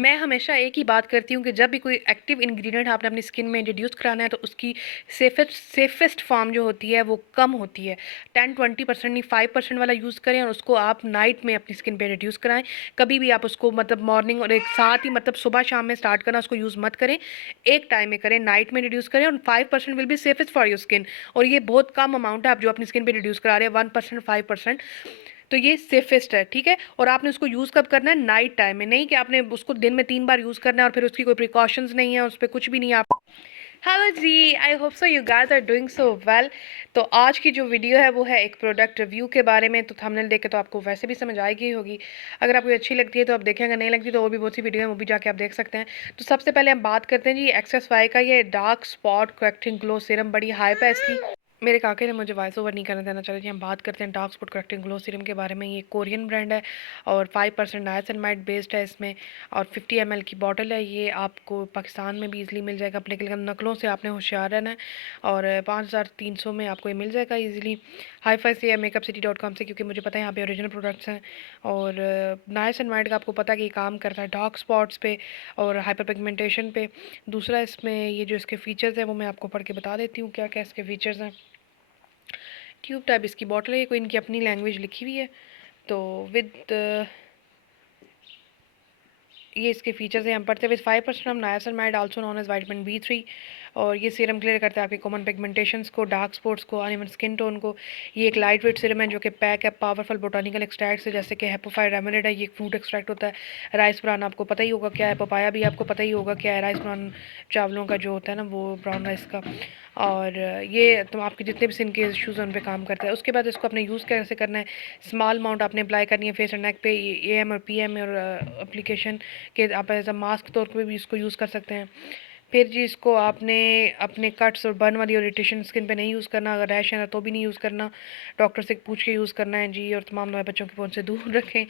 मैं हमेशा एक ही बात करती हूँ कि जब भी कोई एक्टिव इंग्रेडिएंट आपने अपनी स्किन में इंट्रोड्यूस कराना है तो उसकी सेफेस्ट फॉर्म जो होती है वो कम होती है। 10-20% नहीं, 5% वाला यूज़ करें और उसको आप नाइट में अपनी स्किन पे इंट्रोड्यूस कराएं। कभी भी आप उसको मतलब मॉर्निंग और एक साथ ही मतलब सुबह शाम में स्टार्ट करना, उसको यूज़ मत करें। एक टाइम में करें, नाइट में इंट्रोड्यूस करें और 5% will be safest for your skin. और ये बहुत कम अमाउंट है आप जो अपनी स्किन पे इंट्रोड्यूस करा रहे हैं, 1% 5%। तो ये सेफेस्ट है, ठीक है। और आपने उसको यूज़ कब करना है? नाइट टाइम में, नहीं कि आपने उसको दिन में 3 बार यूज़ करना है और फिर उसकी कोई प्रिकॉशंस नहीं है, उस पर कुछ भी नहीं है आप। हेलो जी, I hope so you guys are doing so well. तो आज की जो वीडियो है वो है एक प्रोडक्ट रिव्यू के बारे में। तो थंबनेल देख के तो आपको वैसे भी समझ आएगी ही होगी। अगर आपको अच्छी लगती है तो आप देखें, अगर नहीं लगती तो और भी बहुत सी वीडियो है, वो भी जाके आप देख सकते हैं। तो सबसे पहले हम बात करते हैं जी एक्सेस वाई का ये dark spot correcting glow serum. बड़ी हाइप है इसकी। मेरे काके ने मुझे वॉइस ओवर नहीं करने देना। चलो जी, हम बात करते हैं dark spot correcting glow serum के बारे में। ये कोरियन ब्रांड है और 5% नाइसिनमाइड बेस्ड है इसमें और 50 ml की बॉटल है। ये आपको पाकिस्तान में भी इजीली मिल जाएगा। अपने के लिए नकलों से आपने होशियार रहना है और 5300 में आपको ये मिल जाएगा इजीली। हाई फाई से या makeup city.com से, क्योंकि मुझे पता है यहाँ पे ओरिजिनल प्रोडक्ट्स हैं। और नाइसिनमाइड का आपको पता है कि काम करता है डार्क स्पॉट्स पे और हाइपर पिगमेंटेशन पे। दूसरा इसमें ये जो इसके फीचर्स हैं वो मैं आपको पढ़ के बता देती हूँ क्या क्या इसके फीचर्स हैं। ट्यूब टाइप इसकी बॉटल है, ये कोई इनकी अपनी लैंग्वेज लिखी हुई है। तो विद ये इसके फीचर्स हैं हम पढ़ते हुए। 5% of niacinamide also known as vitamin B3। और ये सीरम क्लियर करता है आपके कॉमन पिगमेंटेशंस को, डार्क स्पॉट्स को, अनइवन स्किन टोन को। ये एक लाइट वेट सीरम है जो कि पैक है पावरफुल बोटानिकल एक्सट्रैक्ट से, जैसे कि हेपोफाइड रेमेडिड है, ये फ्रूट एक्सट्रैक्ट होता है। राइस ब्रान आपको पता ही होगा क्या है, पपाया भी आपको पता ही होगा क्या है। राइस ब्रान चावलों का जो होता है ना, वो ब्राउन राइस का। और ये तो आपके जितने भी स्किन के इशूज़ हैं उन पे काम करता है। उसके बाद इसको अपने यूज़ कैसे करना है? स्मॉल अमाउंट आपने अप्लाई करनी है फेस और नेक पे, AM और PM और एप्लीकेशन के आप एज अ मास्क तौर पे भी इसको यूज़ कर सकते हैं। फिर जी इसको आपने अपने कट्स और बर्न वाली और इरिटेशन स्किन पे नहीं यूज़ करना। अगर रैश है तो भी नहीं यूज़ करना, डॉक्टर से पूछ के यूज़ करना है जी। और तमाम नए बच्चों के फ़ोन से दूर रखें।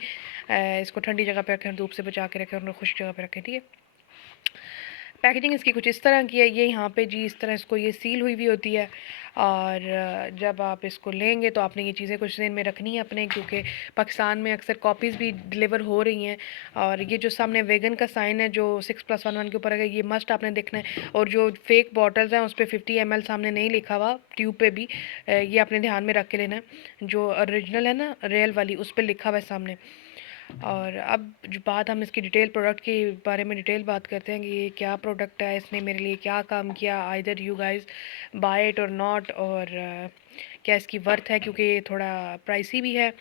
इसको ठंडी जगह पे रखें, धूप से बचा के रखें और खुश्क जगह पे रखें, ठीक है। पैकेजिंग इसकी कुछ इस तरह की है। ये यहाँ पे जी इस तरह इसको ये सील हुई भी होती है। और जब आप इसको लेंगे तो आपने ये चीज़ें कुछ दिन में रखनी है अपने, क्योंकि पाकिस्तान में अक्सर कॉपीज़ भी डिलीवर हो रही हैं। और ये जो सामने वेगन का साइन है जो 6+1 के ऊपर है, ये मस्ट आपने देखना है। और जो फेक बॉटल्स हैं उस पर 50 ml सामने नहीं लिखा हुआ, ट्यूब पे भी ये आपने ध्यान में रख के लेना है। जो ओरिजिनल है ना, रियल वाली, उस पर लिखा हुआ है सामने। और अब जो बात हम इसकी डिटेल प्रोडक्ट के बारे में डिटेल बात करते हैं कि ये क्या प्रोडक्ट है, इसने मेरे लिए क्या काम किया, either you guys buy it or not. और क्या इसकी वर्थ है, क्योंकि ये थोड़ा प्राइसी भी है।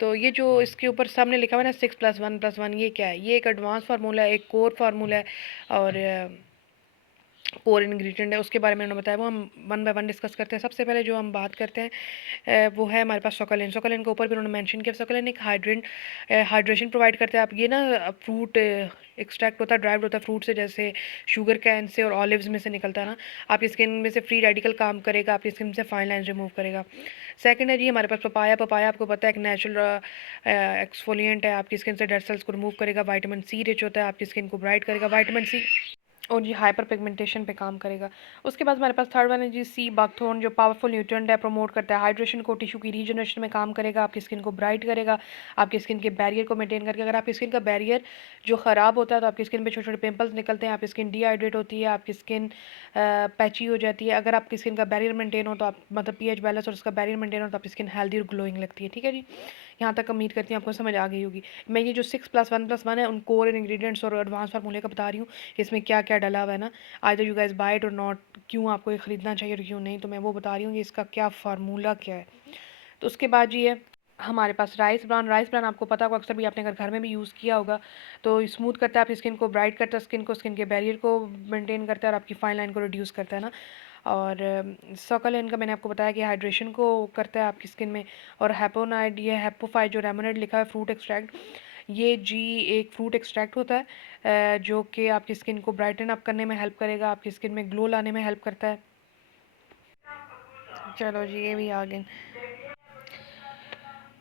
तो ये जो इसके ऊपर सामने लिखा हुआ है ना 6+1+1, ये क्या है? ये एक एडवांस फार्मूला है, एक कोर फार्मूला है और कोर इंग्रेडिएंट है। उसके बारे में उन्होंने बताया, वो हम वन बाय वन डिस्कस करते हैं। सबसे पहले जो हम बात करते हैं वो है हमारे पास सोकोलिन। सोकोलिन के ऊपर भी उन्होंने मेंशन किया। सोकोलिन एक हाइड्रेशन प्रोवाइड करता है। आप ये ना फ्रूट एक्सट्रैक्ट होता है, ड्राइव्ड होता है फ्रूट से, जैसे शुगर कैन से और ऑलिव्स में से निकलता है ना। आपकी स्किन में से फ्री रेडिकल काम करेगा, आपकी स्किन से फाइन लाइन रिमूव करेगा। सेकंड है जी हमारे पास पपाया। पपाया आपको पता है एक नेचुरल एक्सफोलिएंट है, आपकी स्किन से डेड सेल्स को रिमूव करेगा। विटामिन C रिच होता है, आपकी स्किन को ब्राइट करेगा विटामिन C। और ये हाइपर पिगमेंटेशन पे काम करेगा। उसके बाद हमारे पास थर्ड वन है जी सी बकथोर्न, जो पावरफुल न्यूट्रिएंट है, प्रमोट करता है हाइड्रेशन को, टिश्यू की रीजनरेशन में काम करेगा, आपकी स्किन को ब्राइट करेगा, आपकी स्किन के बैरियर को मेंटेन करके। अगर आपकी स्किन का बैरियर जो ख़राब होता है तो आपकी स्किन पे छोटे छोटे पिंपल्स निकलते हैं, आपकी स्किन डिहाइड्रेट होती है, आपकी स्किन पैची हो जाती है। अगर आपकी स्किन का बैरियर मेंटेन हो तो आप मतलब pH बैलेंस और उसका बैरियर मेंटेन हो तो आपकी स्किन हेल्दी और ग्लोइंग लगती है, ठीक है जी। यहाँ तक उम्मीद करती हूँ आपको समझ आ गई होगी। मैं ये जो 6+1+1 है उन कोर इंग्रेडिएंट्स और एडवांस फार्मूले का बता रही हूँ कि इसमें क्या क्या डला हुआ है ना। Either you guys buy it or not, क्यों आपको ये ख़रीदना चाहिए और क्यों नहीं, तो मैं वो बता रही हूँ कि इसका क्या फार्मूला क्या है। तो उसके बाद ये है हमारे पास राइस ब्रान। राइस ब्रान आपको पता होगा, अक्सर भी आपने अगर घर में भी यूज़ किया होगा। तो स्मूथ करता है आपकी स्किन को, ब्राइट करता है स्किन को, स्किन के बैरियर को मेंटेन करता है और आपकी फाइन लाइन को रिड्यूस करता है ना। और सोकोलिन का मैंने आपको बताया कि हाइड्रेशन को करता है आपकी स्किन में। और हेपोनाइड, ये हेपोफाइड जो रेमोनाइड लिखा है फ्रूट एक्सट्रैक्ट, ये जी एक फ्रूट एक्सट्रैक्ट होता है जो कि आपकी स्किन को ब्राइटन अप करने में हेल्प करेगा, आपकी स्किन में ग्लो लाने में हेल्प करता है। चलो जी, ये भी आ गए।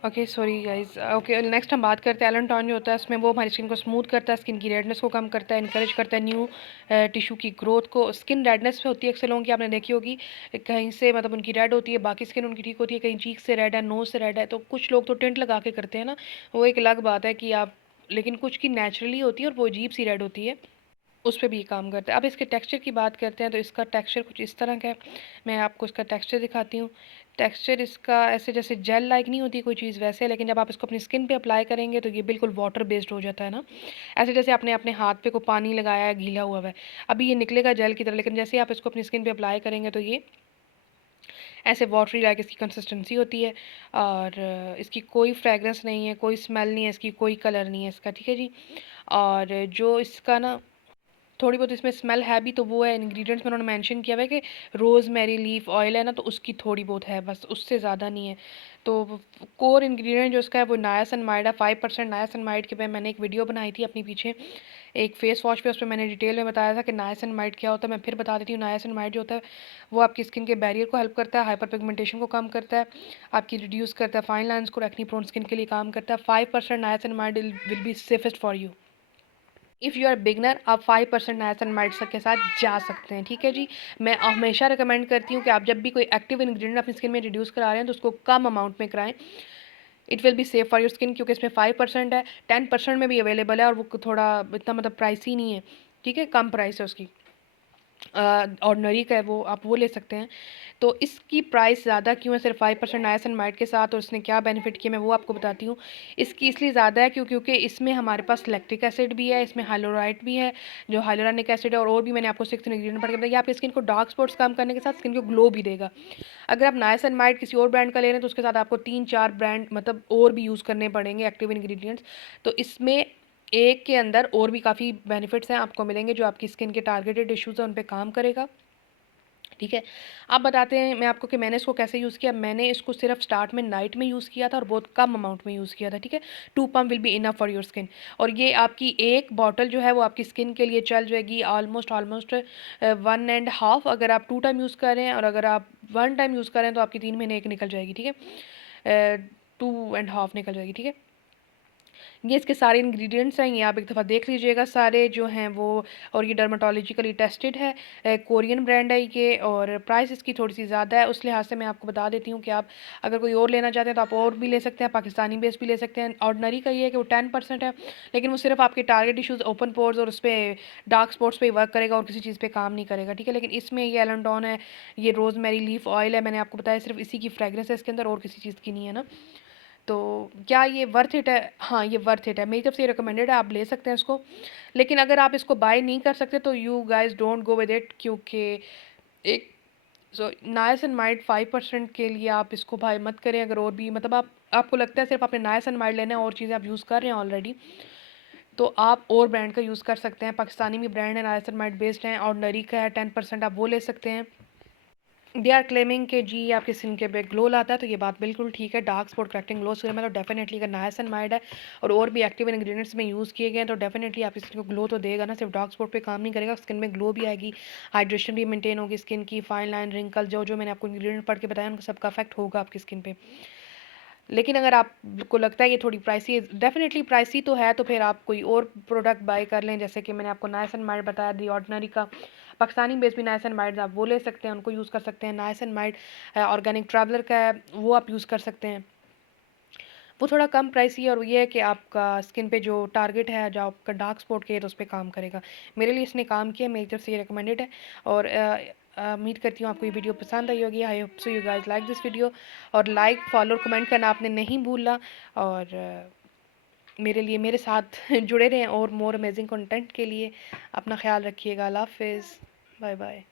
Okay sorry guys. Okay next हम बात करते हैं एलेंटॉन जो होता है, इसमें वो हमारी स्किन को स्मूथ करता है, स्किन की रेडनेस को कम करता है, इंकरेज करता है न्यू टिश्यू की ग्रोथ को। स्किन रेडनेस होती है अक्सर लोगों की, आपने देखी होगी, कहीं से मतलब उनकी रेड होती है, बाकी स्किन उनकी ठीक होती है, कहीं चीक से रेड है, नोज से रेड है। तो कुछ लोग तो टिंट लगा के करते हैं ना, वो एक अलग बात है कि आप लेकिन कुछ की नेचुरली होती है और वो अजीब सी रेड होती है, उस पे भी ये काम करता है। अब इसके टेक्सचर की बात करते हैं तो इसका टेक्सचर कुछ इस तरह का है। मैं आपको इसका टेक्सचर दिखाती हूँ। टेक्सचर इसका ऐसे जैसे जेल लाइक नहीं होती कोई चीज़ वैसे, लेकिन जब आप इसको अपनी स्किन पे अप्लाई करेंगे तो ये बिल्कुल वाटर बेस्ड हो जाता है ना, ऐसे जैसे आपने अपने हाथ पे को पानी लगाया है, गीला हुआ है, अभी ये निकलेगा जेल की तरह, लेकिन जैसे आप इसको अपनी स्किन पे अप्लाई करेंगे तो ये ऐसे वाटरी लाइक इसकी कंसिस्टेंसी होती है। और इसकी कोई फ्रेगरेंस नहीं है, कोई स्मेल नहीं है इसकी, कोई कलर नहीं है इसका, ठीक है जी। और जो इसका ना थोड़ी बहुत इसमें स्मेल है भी, तो वो है इंग्रेडिएंट्स में उन्होंने मेंशन किया हुआ है कि रोज़मेरी लीफ ऑयल है ना, तो उसकी थोड़ी बहुत है बस, उससे ज़्यादा नहीं है। तो कोर इंग्रेडिएंट जो इसका है वो नायासिनमाइड है, 5% नायासिनमाइड के पे मैंने एक वीडियो बनाई थी अपनी पीछे एक फेस वॉश पे, उस पर मैंने डिटेल में बताया था कि नायासिनमाइड क्या होता है। मैं फिर बता देती हूँ, नायासिनमाइड जो होता है वो आपकी स्किन के बैरियर को हेल्प करता है, हाइपर पिगमेंटेशन को कम करता है, आपकी रिड्यूस करता है फाइन लाइंस को, एक्नी प्रोन स्किन के लिए काम करता है। 5% niacinamide will be safest for you. If you are beginner, आप 5% नाइसिनमाइड के साथ जा सकते हैं, ठीक है जी। मैं हमेशा रिकमेंड करती हूँ कि आप जब भी कोई एक्टिव इंग्रेडिएंट अपनी स्किन में रिड्यूस करा रहे हैं तो उसको कम अमाउंट में कराएं। It will be safe for your skin, क्योंकि इसमें 5% है, 10% में भी अवेलेबल है और वो थोड़ा इतना मतलब प्राइसी नहीं है, ठीक है, कम प्राइस है उसकी। ऑर्डनरी का है वो, आप वो ले सकते हैं। तो इसकी प्राइस ज़्यादा क्यों है सिर्फ 5% नाइसिनमाइड के साथ, और इसने क्या बेनिफिट किया मैं वो आपको बताती हूँ। इसकी इसलिए ज़्यादा है क्योंकि इसमें हमारे पास लैक्टिक एसिड भी है, इसमें हाइलोराइट भी है जो हाइलोरानिक एसिड है, और भी मैंने आपको 6 इंग्रीडियंट पढ़ के बताया। ये आपकी स्किन को डार्क स्पॉट्स कम करने के साथ स्किन को ग्लो भी देगा। अगर आप नाइसिनमाइड किसी और ब्रांड का ले रहे हैं तो उसके साथ आपको 3-4 ब्रांड मतलब और भी यूज़ करने पड़ेंगे एक्टिव इंग्रेडिएंट्स। तो इसमें एक के अंदर और भी काफ़ी बेनिफिट्स हैं आपको मिलेंगे जो आपकी स्किन के टारगेटेड इश्यूज़ हैं उन पे काम करेगा, ठीक है। अब बताते हैं मैं आपको कि मैंने इसको कैसे यूज़ किया। मैंने इसको सिर्फ स्टार्ट में नाइट में यूज़ किया था और बहुत कम अमाउंट में यूज़ किया था, ठीक है। 2 pump will be enough for your skin. और ये आपकी एक बॉटल जो है वो आपकी स्किन के लिए चल जाएगी ऑलमोस्ट ऑलमोस्ट 1.5। अगर आप 2 टाइम यूज़ करें और अगर आप 1 टाइम यूज़ करें तो आपकी 3 महीने एक निकल जाएगी, ठीक है। 2.5 निकल जाएगी, ठीक है। ये इसके सारे इंग्रेडिएंट्स हैं, ये आप एक दफ़ा देख लीजिएगा सारे जो हैं वो। और ये डर्माटोलॉजिकली टेस्टेड है, कोरियन ब्रांड है ये, और प्राइस इसकी थोड़ी सी ज़्यादा है। उस लिहाज से मैं आपको बता देती हूँ कि आप अगर कोई और लेना चाहते हैं तो आप और भी ले सकते हैं, पाकिस्तानी बेस भी ले सकते हैं। ऑर्डनरी का ये है कि वो 10% है, लेकिन वो सिर्फ आपके टारगेट इशूज़, ओपन पोर्स और उस पर डार्क स्पॉट्स पे वर्क करेगा और किसी चीज़ पे काम नहीं करेगा, ठीक है। लेकिन इसमें ये एलनडॉन है, ये रोज़मेरी लीफ ऑयल है, मैंने आपको बताया सिर्फ इसी की फ्रेगरेंस है इसके अंदर और किसी चीज़ की नहीं है ना। तो क्या ये वर्थ इट है? हाँ, ये वर्थ इट है, मेरी तरफ से ये रिकमेंडेड है, आप ले सकते हैं इसको। लेकिन अगर आप इसको बाय नहीं कर सकते तो you guys don't go with it, क्योंकि एक सो नाइसिनमाइड 5% के लिए आप इसको बाय मत करें। अगर और भी मतलब आपको लगता है सिर्फ आपने नाइसिनमाइड लेना है और चीज़ें आप यूज़ कर रहे हैं ऑलरेडी, तो आप और ब्रांड का यूज़ कर सकते हैं। पाकिस्तानी भी ब्रांड है नाइसिनमाइड बेस्ड हैं, ऑर्डिनरी का है 10%, आप वो ले सकते हैं। दे आर क्लेमिंग कि जी आपकी स्किन के पे ग्लो लाता है, तो ये बात बिल्कुल ठीक है। Dark spot correcting glow serum है तो डेफिनेटली अगर नाइसिनमाइड है और भी एक्टिव इंग्रेडिएंट्स में यूज़ किए गए हैं तो डेफिनेटली आपकी स्किन को ग्लो तो देगा ना, सिर्फ डार्क स्पॉट पे काम नहीं करेगा, स्किन में ग्लो भी आएगी, हाइड्रेशन भी मेंटेन होगी स्किन की, फाइन लाइन रिंकल जो जो मैंने आपको इंग्रेडिएंट पढ़ के बताया उनका सबका इफेक्ट होगा आपकी स्किन पे। लेकिन अगर आपको लगता है ये थोड़ी प्राइसी है, डेफिनेटली प्राइसी तो है, तो फिर आप कोई और प्रोडक्ट बाय कर लें, जैसे कि मैंने आपको नाइसिनमाइड बताया दी ऑर्डिनरी का, पाकिस्तानी बेस भी नाइसिनमाइड आप वो ले सकते हैं, उनको यूज़ कर सकते हैं। नाइसिनमाइड ऑर्गेनिक ट्रैवलर का है वो आप यूज़ कर सकते हैं, वो थोड़ा कम प्राइसी है और ये है कि आपका स्किन पे जो टारगेट है जो आपका डार्क स्पॉट के है तो उस पर काम करेगा। मेरे लिए इसने काम किया, मेरी तरफ से ये रिकमेंडेड है। और उम्मीद करती हूँ आपको ये वीडियो पसंद आई होगी। आई hope so you guys like this video, और लाइक फॉलो और कमेंट करना आपने नहीं भूलना। और मेरे लिए मेरे साथ जुड़े रहें और मोर अमेजिंग कंटेंट के लिए। अपना ख्याल रखिएगा। अल्लाह हाफिज़, बाय बाय।